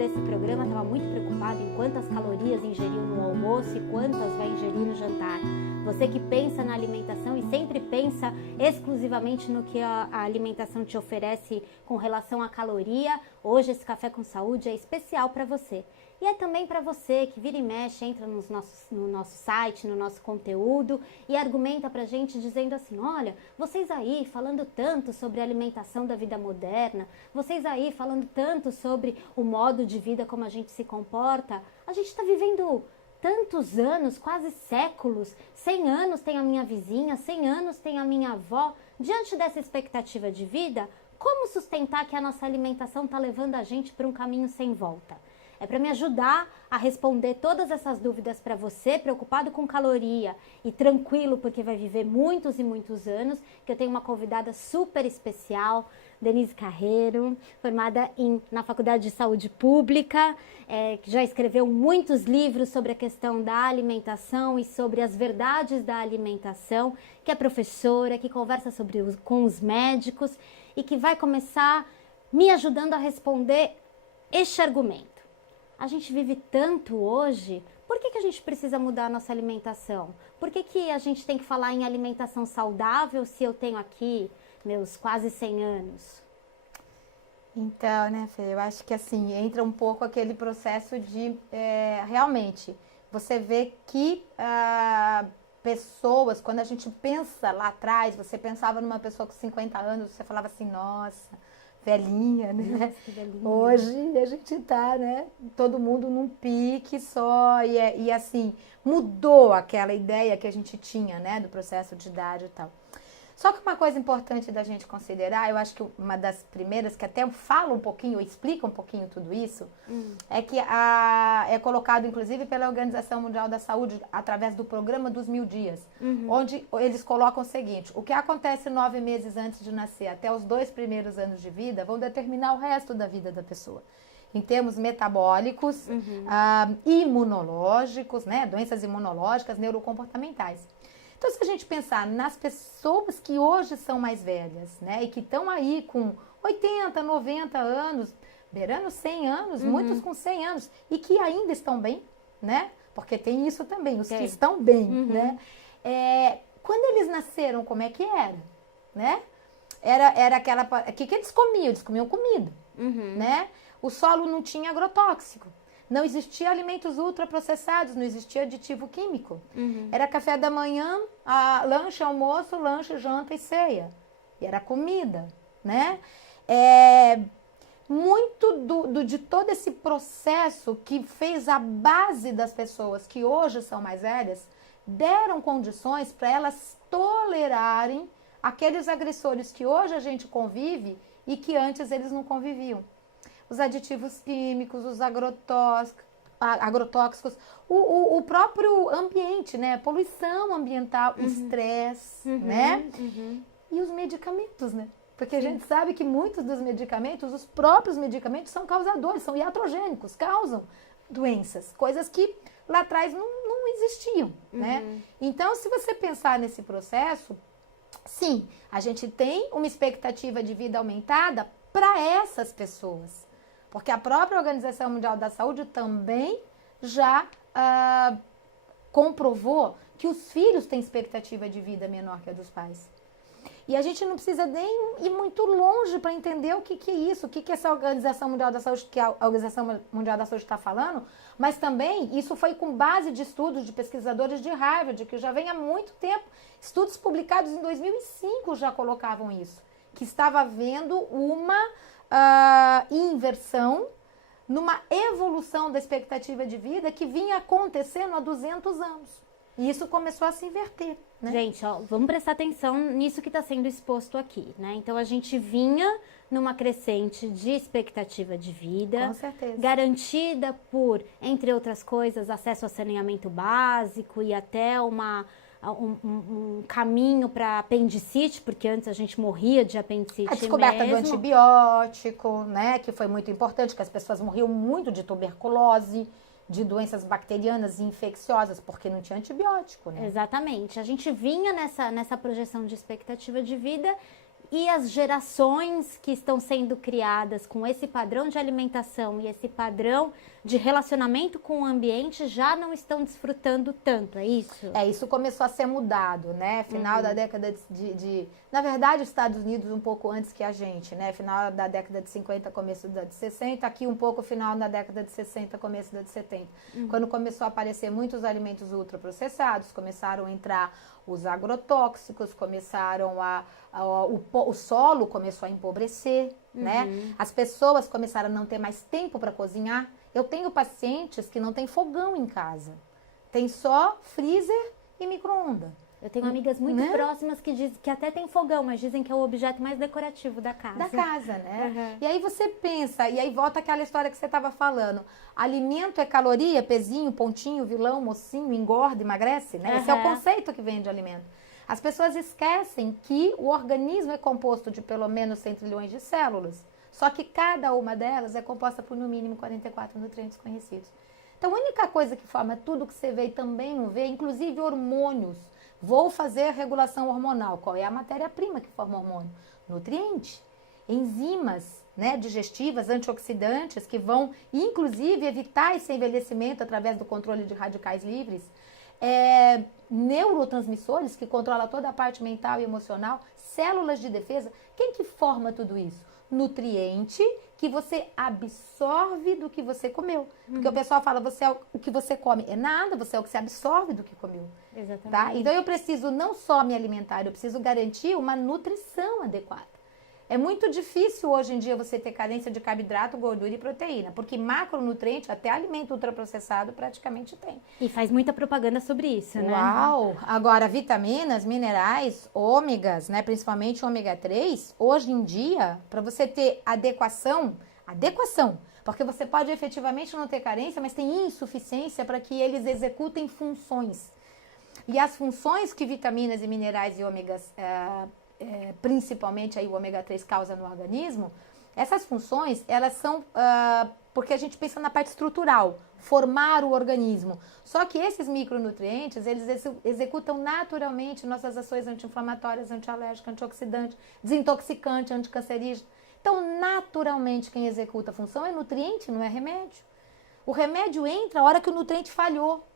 desse programa estava muito preocupado em quantas calorias ingeriu no almoço e quantas vai ingerir no jantar. Você que pensa na alimentação e sempre pensa exclusivamente no que a alimentação te oferece com relação à caloria, hoje esse Café com Saúde é especial para você. E é também para você que vira e mexe, entra no nosso site, no nosso conteúdo e argumenta para a gente dizendo assim, olha, vocês aí falando tanto sobre a alimentação da vida moderna, vocês aí falando tanto sobre o modo de vida, como a gente se comporta, a gente está vivendo tantos anos, quase séculos, 100 anos tem a minha vizinha, 100 anos tem a minha avó. Diante dessa expectativa de vida, como sustentar que a nossa alimentação está levando a gente para um caminho sem volta? É para me ajudar a responder todas essas dúvidas para você, preocupado com caloria e tranquilo, porque vai viver muitos e muitos anos, que eu tenho uma convidada super especial, Denise Carreiro, formada na Faculdade de Saúde Pública, que já escreveu muitos livros sobre a questão da alimentação e sobre as verdades da alimentação, que é professora, que conversa com os médicos e que vai começar me ajudando a responder este argumento. A gente vive tanto hoje, por que a gente precisa mudar a nossa alimentação? Por que a gente tem que falar em alimentação saudável se eu tenho aqui meus quase 100 anos? Então, né, Fê, eu acho que assim, entra um pouco aquele processo de, realmente, você vê que pessoas, quando a gente pensa lá atrás, você pensava numa pessoa com 50 anos, você falava assim, nossa, velhinha, né? Nossa, que velhinha. Hoje a gente tá, né? Todo mundo num pique só e assim, mudou aquela ideia que a gente tinha, né? Do processo de idade e tal. Só que uma coisa importante da gente considerar, eu acho que uma das primeiras, que até fala um pouquinho, explica um pouquinho tudo isso, é que é colocado, inclusive, pela Organização Mundial da Saúde, através do programa dos 1000 dias, onde eles colocam o seguinte, o que acontece 9 meses antes de nascer, até os 2 primeiros anos de vida, vão determinar o resto da vida da pessoa. Em termos metabólicos, imunológicos, né, doenças imunológicas, neurocomportamentais. Então, se a gente pensar nas pessoas que hoje são mais velhas, né, e que estão aí com 80, 90 anos, beirando 100 anos, muitos com 100 anos, e que ainda estão bem, né, porque tem isso também, os que estão bem, né, quando eles nasceram, como é que era, né, era aquela, o que eles comiam? Eles comiam comida, né, o solo não tinha agrotóxico. Não existia alimentos ultraprocessados, não existia aditivo químico. Era café da manhã, lanche, almoço, lanche, janta e ceia. E era comida, né? Muito de todo esse processo que fez a base das pessoas que hoje são mais velhas, deram condições para elas tolerarem aqueles agressores que hoje a gente convive e que antes eles não conviviam. Os aditivos químicos, os agrotóxicos, o próprio ambiente, né? Poluição ambiental, estresse, né? E os medicamentos, né? Porque a gente sabe que muitos dos medicamentos, os próprios medicamentos são causadores, são iatrogênicos, causam doenças, coisas que lá atrás não existiam, né? Então, se você pensar nesse processo, sim, a gente tem uma expectativa de vida aumentada para essas pessoas. Porque a própria Organização Mundial da Saúde também já comprovou que os filhos têm expectativa de vida menor que a dos pais. E a gente não precisa nem ir muito longe para entender o que é isso, o que essa Organização Mundial da Saúde, que a Organização Mundial da Saúde está falando, mas também isso foi com base de estudos de pesquisadores de Harvard, que já vem há muito tempo, estudos publicados em 2005 já colocavam isso, que estava havendo uma inversão numa evolução da expectativa de vida que vinha acontecendo há 200 anos. E isso começou a se inverter, né? Gente, ó, vamos prestar atenção nisso que está sendo exposto aqui, né? Então, a gente vinha numa crescente de expectativa de vida. Com certeza. Garantida por, entre outras coisas, acesso a saneamento básico e até um caminho para apendicite, porque antes a gente morria de apendicite mesmo. A descoberta do antibiótico, né, que foi muito importante, que as pessoas morriam muito de tuberculose, de doenças bacterianas e infecciosas, porque não tinha antibiótico, né? Exatamente. A gente vinha nessa projeção de expectativa de vida E as gerações que estão sendo criadas com esse padrão de alimentação e esse padrão de relacionamento com o ambiente já não estão desfrutando tanto, é isso? Isso começou a ser mudado, né? Final da década Na verdade, os Estados Unidos um pouco antes que a gente, né? Final da década de 50, começo da de 60, aqui um pouco final da década de 60, começo da de 70. Quando começou a aparecer muitos alimentos ultraprocessados, começaram a entrar os agrotóxicos, começaram o solo começou a empobrecer, né? As pessoas começaram a não ter mais tempo para cozinhar. Eu tenho pacientes que não têm fogão em casa. Tem só freezer e micro-ondas. Eu tenho amigas muito próximas que dizem que até tem fogão, mas dizem que é o objeto mais decorativo da casa. Da casa, né? E aí você pensa, e aí volta aquela história que você estava falando. Alimento é caloria, pezinho, pontinho, vilão, mocinho, engorda, emagrece, né? Esse é o conceito que vem de alimento. As pessoas esquecem que o organismo é composto de pelo menos 100 trilhões de células. Só que cada uma delas é composta por no mínimo 44 nutrientes conhecidos. Então a única coisa que forma tudo que você vê e também não vê, inclusive hormônios. Vou fazer regulação hormonal. Qual é a matéria-prima que forma hormônio? Nutriente. Enzimas, né, digestivas, antioxidantes, que vão, inclusive, evitar esse envelhecimento através do controle de radicais livres. Neurotransmissores, que controlam toda a parte mental e emocional. Células de defesa. Quem que forma tudo isso? Nutriente que você absorve do que você comeu. Porque o pessoal fala, você é o que você come. É nada, você é o que você absorve do que comeu. Exatamente. Tá? Então eu preciso não só me alimentar, eu preciso garantir uma nutrição adequada. É muito difícil hoje em dia você ter carência de carboidrato, gordura e proteína, porque macronutriente, até alimento ultraprocessado, praticamente tem. E faz muita propaganda sobre isso, né? Uau! Agora, vitaminas, minerais, ômegas, né, principalmente ômega 3, hoje em dia, para você ter adequação, porque você pode efetivamente não ter carência, mas tem insuficiência para que eles executem funções. E as funções que vitaminas e minerais e ômegas principalmente aí o ômega 3 causa no organismo, essas funções, elas são, porque a gente pensa na parte estrutural, formar o organismo. Só que esses micronutrientes, eles executam naturalmente nossas ações anti-inflamatórias, anti-alérgicas, antioxidantes, desintoxicante, anticancerígeno. Então, naturalmente, quem executa a função é nutriente, não é remédio. O remédio entra a hora que o nutriente falhou.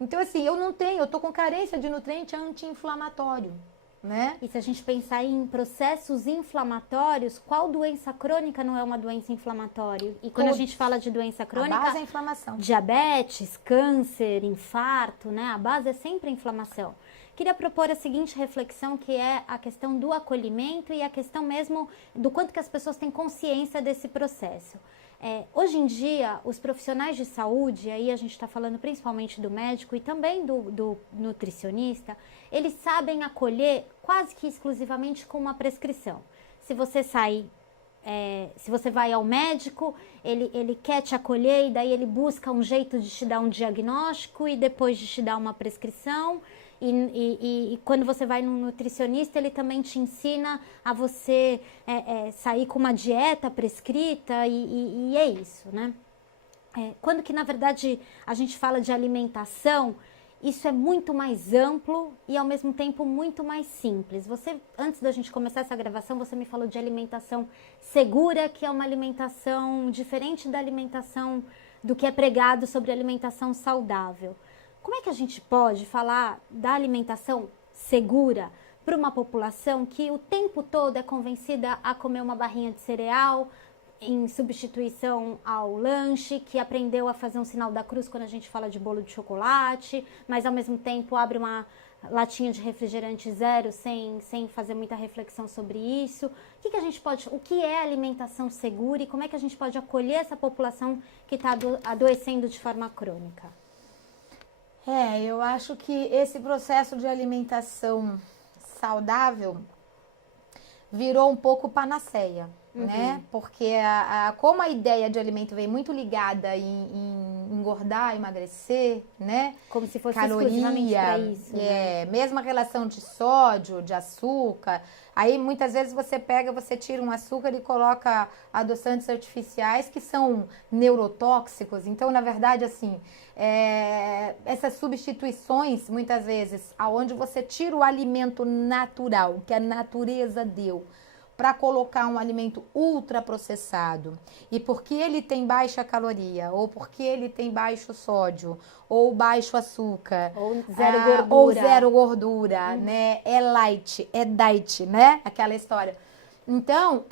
Então, assim, eu tô com carência de nutriente anti-inflamatório. Né? E se a gente pensar em processos inflamatórios, qual doença crônica não é uma doença inflamatória? E quando a gente fala de doença crônica, a base é a inflamação. Diabetes, câncer, infarto, né? A base é sempre a inflamação. Queria propor a seguinte reflexão, que é a questão do acolhimento e a questão mesmo do quanto que as pessoas têm consciência desse processo. Hoje em dia, os profissionais de saúde, aí a gente está falando principalmente do médico e também do nutricionista, eles sabem acolher quase que exclusivamente com uma prescrição. Se você se você vai ao médico, ele quer te acolher e daí ele busca um jeito de te dar um diagnóstico e depois de te dar uma prescrição. E quando você vai num nutricionista, ele também te ensina a você sair com uma dieta prescrita e é isso, né? Quando que, na verdade, a gente fala de alimentação, isso é muito mais amplo e, ao mesmo tempo, muito mais simples. Antes da gente começar essa gravação, você me falou de alimentação segura, que é uma alimentação diferente da alimentação do que é pregado sobre alimentação saudável. Como é que a gente pode falar da alimentação segura para uma população que o tempo todo é convencida a comer uma barrinha de cereal em substituição ao lanche, que aprendeu a fazer um sinal da cruz quando a gente fala de bolo de chocolate, mas ao mesmo tempo abre uma latinha de refrigerante zero sem fazer muita reflexão sobre isso? O que é alimentação segura e como é que a gente pode acolher essa população que está adoecendo de forma crônica? Eu acho que esse processo de alimentação saudável virou um pouco panaceia, né? Porque como a ideia de alimento vem muito ligada em engordar, emagrecer, né? Como se fosse caloria, exclusivamente para isso. Mesma relação de sódio, de açúcar. Aí muitas vezes você tira um açúcar e coloca adoçantes artificiais que são neurotóxicos. Então, na verdade, assim, essas substituições, muitas vezes, aonde você tira o alimento natural, que a natureza deu, para colocar um alimento ultraprocessado e porque ele tem baixa caloria, ou porque ele tem baixo sódio, ou baixo açúcar, ou zero gordura, né? É light, é diet, né? Aquela história. Então,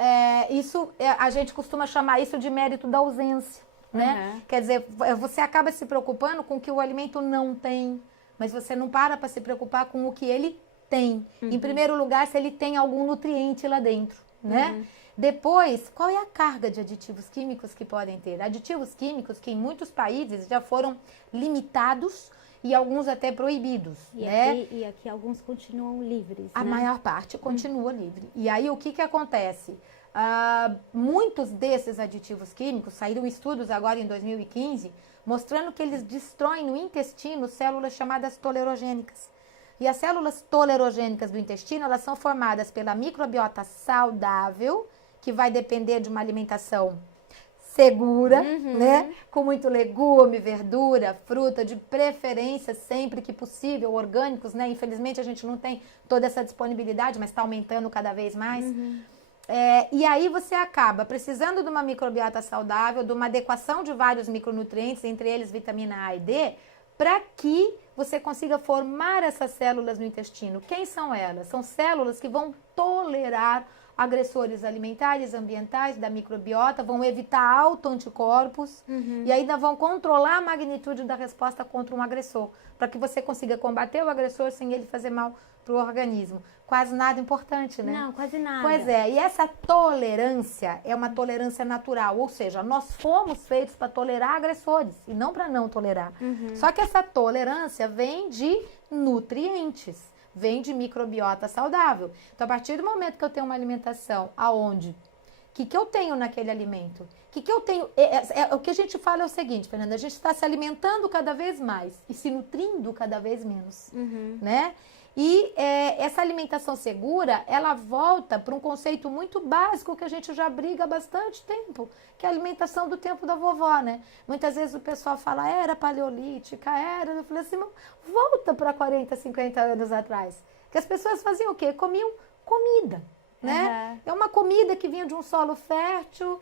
a gente costuma chamar isso de mérito da ausência, né? Quer dizer, você acaba se preocupando com o que o alimento não tem, mas você não para se preocupar com o que ele tem. Em primeiro lugar, se ele tem algum nutriente lá dentro, né? Depois, qual é a carga de aditivos químicos que podem ter? Aditivos químicos que em muitos países já foram limitados e alguns até proibidos, né? E aqui alguns continuam livres, A né? maior parte continua livre. E aí, o que acontece? Muitos desses aditivos químicos, saíram estudos agora em 2015, mostrando que eles destroem no intestino células chamadas tolerogênicas. E as células tolerogênicas do intestino, elas são formadas pela microbiota saudável, que vai depender de uma alimentação segura, né? Com muito legume, verdura, fruta, de preferência sempre que possível, orgânicos, né? Infelizmente a gente não tem toda essa disponibilidade, mas está aumentando cada vez mais. E aí você acaba precisando de uma microbiota saudável, de uma adequação de vários micronutrientes, entre eles vitamina A e D, para que você consiga formar essas células no intestino. Quem são elas? São células que vão tolerar agressores alimentares, ambientais, da microbiota, vão evitar autoanticorpos e ainda vão controlar a magnitude da resposta contra um agressor, para que você consiga combater o agressor sem ele fazer mal para o organismo. Quase nada importante, né? Não, quase nada. Pois é, e essa tolerância é uma tolerância natural, ou seja, nós fomos feitos para tolerar agressores e não para não tolerar. Só que essa tolerância vem de nutrientes, vem de microbiota saudável. Então, a partir do momento que eu tenho uma alimentação aonde, o que eu tenho naquele alimento? O que eu tenho? O que a gente fala é o seguinte, Fernanda, a gente está se alimentando cada vez mais e se nutrindo cada vez menos, né? E essa alimentação segura, ela volta para um conceito muito básico que a gente já briga há bastante tempo, que é a alimentação do tempo da vovó, né? Muitas vezes o pessoal fala, era paleolítica, era... Eu falei assim, volta para 40, 50 anos atrás. Que as pessoas faziam o quê? Comiam comida, né? É uma comida que vinha de um solo fértil,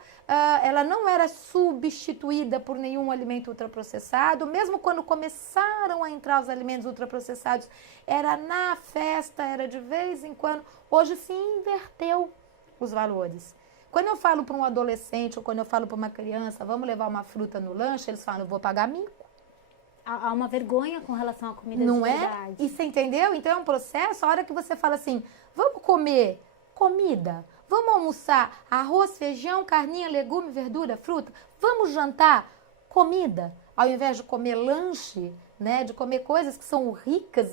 ela não era substituída por nenhum alimento ultraprocessado, mesmo quando começaram a entrar os alimentos ultraprocessados, era na festa, era de vez em quando. Hoje se inverteu os valores. Quando eu falo para um adolescente ou quando eu falo para uma criança, vamos levar uma fruta no lanche, eles falam, eu vou pagar mico. Há uma vergonha com relação à comida não de é? verdade. E você entendeu? Então é um processo, a hora que você fala assim, vamos comer comida, vamos almoçar arroz, feijão, carninha, legume, verdura, fruta, vamos jantar comida, ao invés de comer lanche, né, de comer coisas que são ricas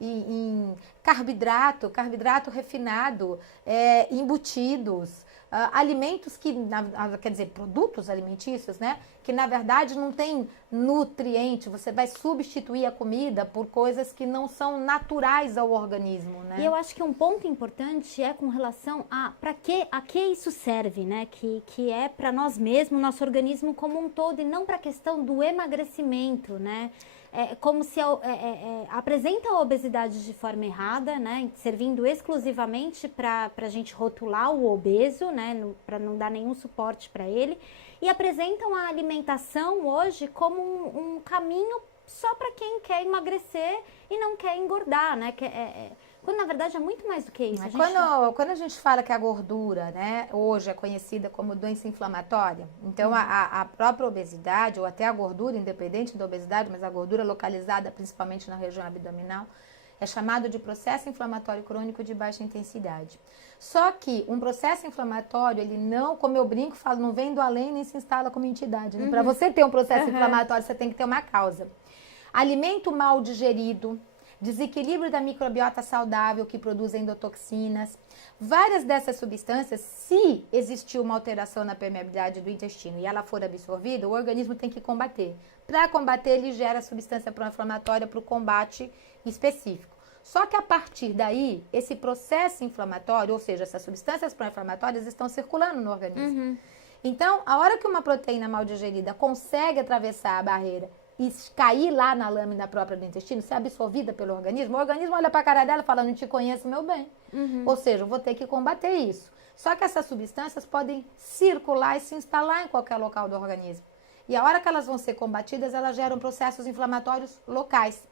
em carboidrato refinado, embutidos, alimentos que, quer dizer, produtos alimentícios, né, que na verdade não tem nutriente, você vai substituir a comida por coisas que não são naturais ao organismo, né? E eu acho que um ponto importante é com relação a que isso serve, né? Que é para nós mesmos, nosso organismo como um todo, e não para a questão do emagrecimento, né? É como se apresenta a obesidade de forma errada, né? Servindo exclusivamente para a gente rotular o obeso, né? Para não dar nenhum suporte para ele. E apresentam a alimentação hoje como um caminho só para quem quer emagrecer e não quer engordar, né? Quando na verdade é muito mais do que isso. Quando a gente fala que a gordura, né, hoje é conhecida como doença inflamatória, então a própria obesidade, ou até a gordura, independente da obesidade, mas a gordura localizada principalmente na região abdominal, é chamado de processo inflamatório crônico de baixa intensidade. Só que um processo inflamatório, ele não, como eu brinco, falo, não vem do além nem se instala como entidade. Né? Para você ter um processo inflamatório, você tem que ter uma causa. Alimento mal digerido, desequilíbrio da microbiota saudável que produz endotoxinas. Várias dessas substâncias, se existir uma alteração na permeabilidade do intestino e ela for absorvida, o organismo tem que combater. Para combater, ele gera substância pró-inflamatória para o combate específico. Só que a partir daí, esse processo inflamatório, ou seja, essas substâncias pró-inflamatórias estão circulando no organismo. Então, a hora que uma proteína mal digerida consegue atravessar a barreira e cair lá na lâmina própria do intestino, ser absorvida pelo organismo, o organismo olha pra cara dela e fala, não te conheço, meu bem. Ou seja, eu vou ter que combater isso. Só que essas substâncias podem circular e se instalar em qualquer local do organismo. E a hora que elas vão ser combatidas, elas geram processos inflamatórios locais.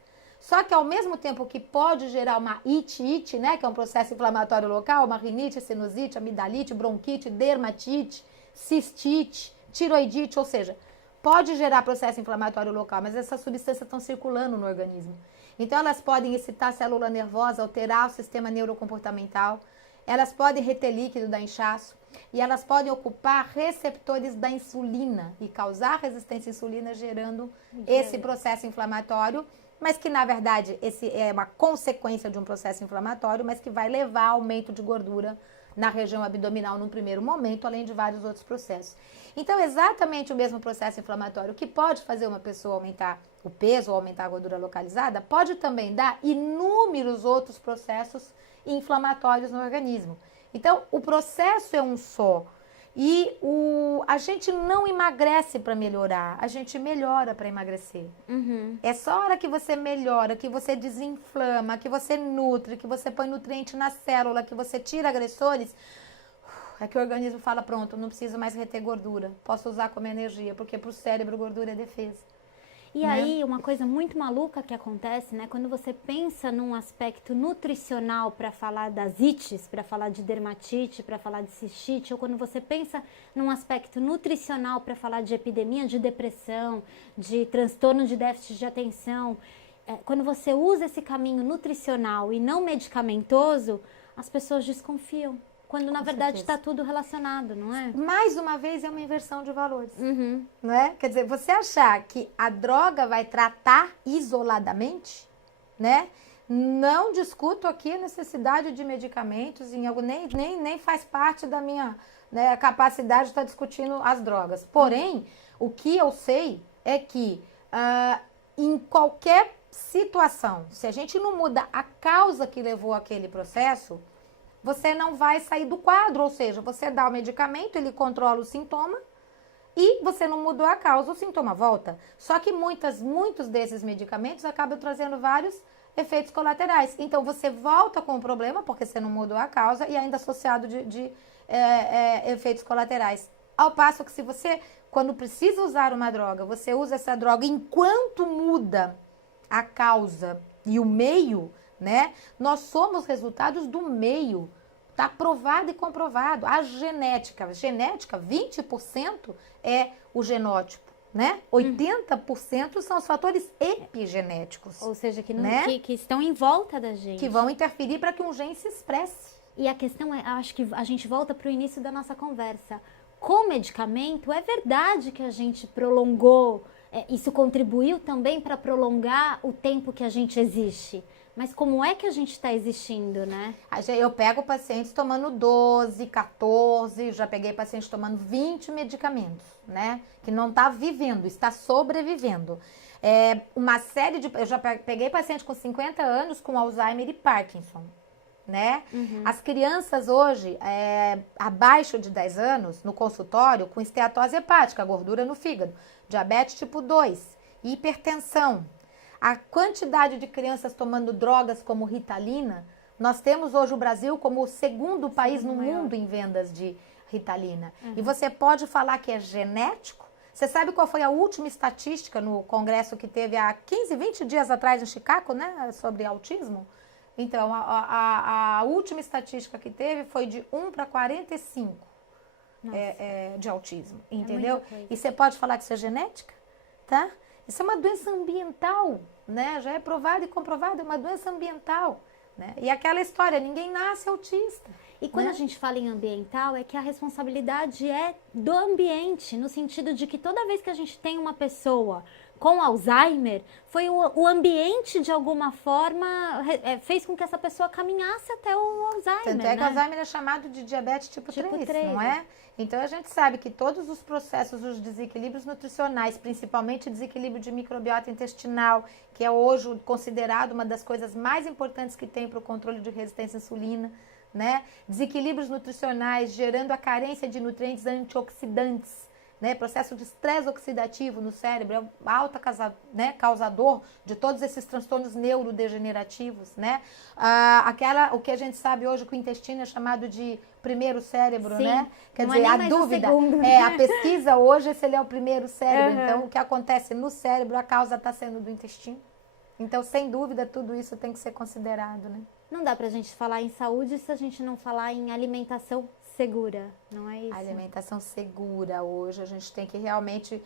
Só que ao mesmo tempo que pode gerar uma itite, né, que é um processo inflamatório local, uma rinite, sinusite, amidalite, bronquite, dermatite, cistite, tiroidite, ou seja, pode gerar processo inflamatório local, mas essas substâncias estão circulando no organismo. Então elas podem excitar a célula nervosa, alterar o sistema neurocomportamental, elas podem reter líquido, dar inchaço, e elas podem ocupar receptores da insulina e causar resistência à insulina, gerando esse processo inflamatório, mas que na verdade esse é uma consequência de um processo inflamatório, mas que vai levar a aumento de gordura na região abdominal num primeiro momento, além de vários outros processos. Então, exatamente o mesmo processo inflamatório que pode fazer uma pessoa aumentar o peso ou aumentar a gordura localizada, pode também dar inúmeros outros processos inflamatórios no organismo. Então, o processo é um só. E a gente não emagrece para melhorar, a gente melhora para emagrecer. É só a hora que você melhora, que você desinflama, que você nutre, que você põe nutriente na célula, que você tira agressores, é que o organismo fala, pronto, não preciso mais reter gordura, posso usar como energia, porque para o cérebro gordura é defesa. E aí, uma coisa muito maluca que acontece, né? Quando você pensa num aspecto nutricional para falar das ites, para falar de dermatite, para falar de cistite, ou quando você pensa num aspecto nutricional para falar de epidemia de depressão, de transtorno de déficit de atenção, quando você usa esse caminho nutricional e não medicamentoso, as pessoas desconfiam. Quando, na verdade, está tudo relacionado, não é? Mais uma vez, é uma inversão de valores. Não é? Quer dizer, você achar que a droga vai tratar isoladamente, né? Não discuto aqui a necessidade de medicamentos, em algo, nem faz parte da minha, né, capacidade de estar discutindo as drogas. Porém, o que eu sei é que em qualquer situação, se a gente não muda a causa que levou aquele processo, você não vai sair do quadro, ou seja, você dá o medicamento, ele controla o sintoma e você não mudou a causa, o sintoma volta. Só que muitos desses medicamentos acabam trazendo vários efeitos colaterais. Então, você volta com o problema, porque você não mudou a causa e ainda associado de efeitos colaterais. Ao passo que se você, quando precisa usar uma droga, você usa essa droga enquanto muda a causa e o meio, né? Nós somos resultados do meio. Está provado e comprovado. A genética, 20% é o genótipo, né? 80% são os fatores epigenéticos. Ou seja, que estão em volta da gente. Que vão interferir para que um gene se expresse. E a questão é, acho que a gente volta para o início da nossa conversa. Com medicamento, é verdade que a gente prolongou, isso contribuiu também para prolongar o tempo que a gente existe. Mas como é que a gente está existindo, né? Eu pego pacientes tomando 12, 14, já peguei pacientes tomando 20 medicamentos, né? Que não está vivendo, está sobrevivendo. Uma série de... Eu já peguei paciente com 50 anos com Alzheimer e Parkinson, né? As crianças hoje, abaixo de 10 anos, no consultório, com esteatose hepática, gordura no fígado, diabetes tipo 2, hipertensão. A quantidade de crianças tomando drogas como Ritalina, nós temos hoje o Brasil como o segundo país no mundo em vendas de Ritalina. E você pode falar que é genético? Você sabe qual foi a última estatística no congresso que teve há 15, 20 dias atrás em Chicago, né? Sobre autismo? Então, a última estatística que teve foi de 1 para 45 de autismo, entendeu? E você pode falar que isso é genética, tá? Isso é uma doença ambiental, né? Já é provado e comprovado, é uma doença ambiental, né? E aquela história, ninguém nasce autista. E quando a gente fala em ambiental, é que a responsabilidade é do ambiente, no sentido de que toda vez que a gente tem uma pessoa com Alzheimer, foi o ambiente, de alguma forma, fez com que essa pessoa caminhasse até o Alzheimer. Tanto é que o Alzheimer é chamado de diabetes tipo 3, não é? Então, a gente sabe que todos os processos, os desequilíbrios nutricionais, principalmente desequilíbrio de microbiota intestinal, que é hoje considerado uma das coisas mais importantes que tem para o controle de resistência à insulina, né? Desequilíbrios nutricionais gerando a carência de nutrientes antioxidantes, né? Processo de estresse oxidativo no cérebro é causador de todos esses transtornos neurodegenerativos, né? O que a gente sabe hoje que o intestino é chamado de primeiro cérebro, Sim, né? Quer não dizer, é nem a mais o dúvida segundo. a pesquisa hoje se ele é o primeiro cérebro. Uhum. Então, o que acontece no cérebro, a causa está sendo do intestino. Então, sem dúvida, tudo isso tem que ser considerado, né? Não dá pra gente falar em saúde se a gente não falar em alimentação segura, não é isso? Alimentação segura hoje, a gente tem que realmente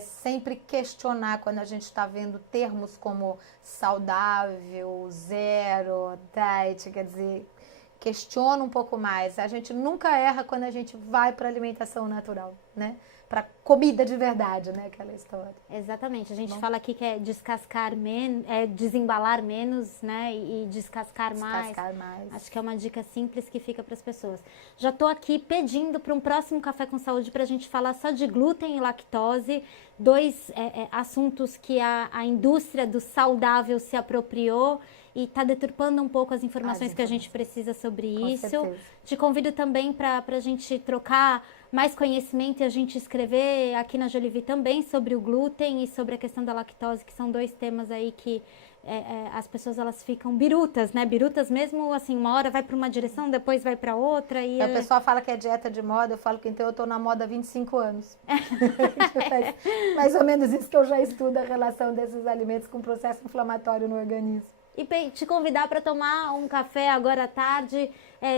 sempre questionar quando a gente está vendo termos como saudável, zero, diet, quer dizer, questiona um pouco mais. A gente nunca erra quando a gente vai para alimentação natural, né? Para comida de verdade, né? Aquela história. Exatamente. A gente fala aqui que é descascar menos, desembalar menos, né? E descascar mais. Descascar mais. Acho que é uma dica simples que fica para as pessoas. Já tô aqui pedindo para um próximo Café com Saúde para a gente falar só de glúten e lactose, dois assuntos que a indústria do saudável se apropriou e está deturpando um pouco as informações que a gente precisa sobre isso. Certeza. Te convido também para a gente trocar mais conhecimento e a gente escrever aqui na Jolivi também sobre o glúten e sobre a questão da lactose, que são dois temas aí que as pessoas elas ficam birutas, né? Birutas mesmo, assim, uma hora vai para uma direção, depois vai para outra. E a pessoa fala que é dieta de moda, eu falo que então eu estou na moda há 25 anos. Mais ou menos isso que eu já estudo, a relação desses alimentos com o processo inflamatório no organismo. E te convidar para tomar um café agora à tarde,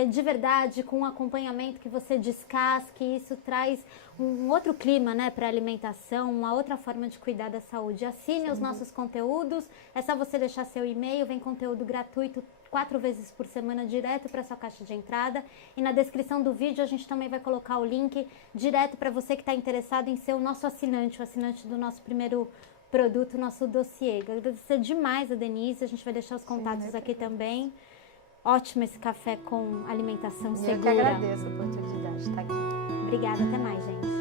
de verdade, com um acompanhamento que você descasque. Isso traz um outro clima, né, para a alimentação, uma outra forma de cuidar da saúde. Assine os nossos conteúdos, é só você deixar seu e-mail, vem conteúdo gratuito 4 vezes por semana direto para sua caixa de entrada. E na descrição do vídeo a gente também vai colocar o link direto para você que está interessado em ser o nosso assinante, o assinante do nosso primeiro produto, nosso dossiê. Agradecer demais a Denise, a gente vai deixar os contatos aqui também. Ótimo esse café com alimentação segura. Eu que agradeço a oportunidade de estar aqui. Obrigada, até mais, gente.